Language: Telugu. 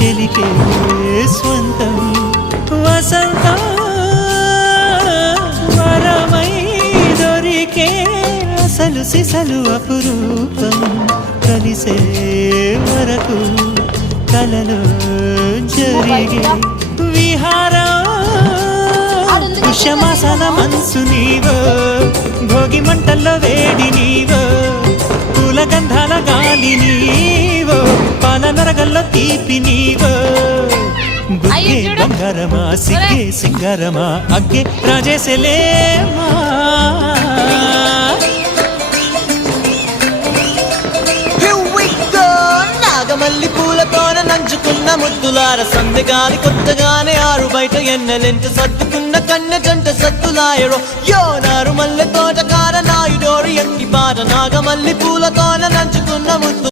చెలికే స్వంతం వసంతం వరమై దొరికే అసలు సిసలు అపురూపం కలిసే వరకు కలలో జరిగే విహారం పుష్యమాసన మనసు నీవో భోగి మంటల్లో వేడి నీవో పూల గంధాల గాలి నీవో పాల నరగల్లో తీపి నీవో బుగ్గే బంగారమా సిగ్గే సింగారమా అగ్గే రాజేసలేమా నాగమల్లి పూలతోన నంచుకున్న ముద్దులార సందెగాని కొత్తగానే ఆరు బయట ఎన్నెలెంట సర్దుకున్న కన్నె జంట సత్తులాయరో యో నారు మల్లె తోటకార నాయుడోరి ఎక్కి పాట నాగమల్లి పూలతోన నంచుకున్న ముద్దు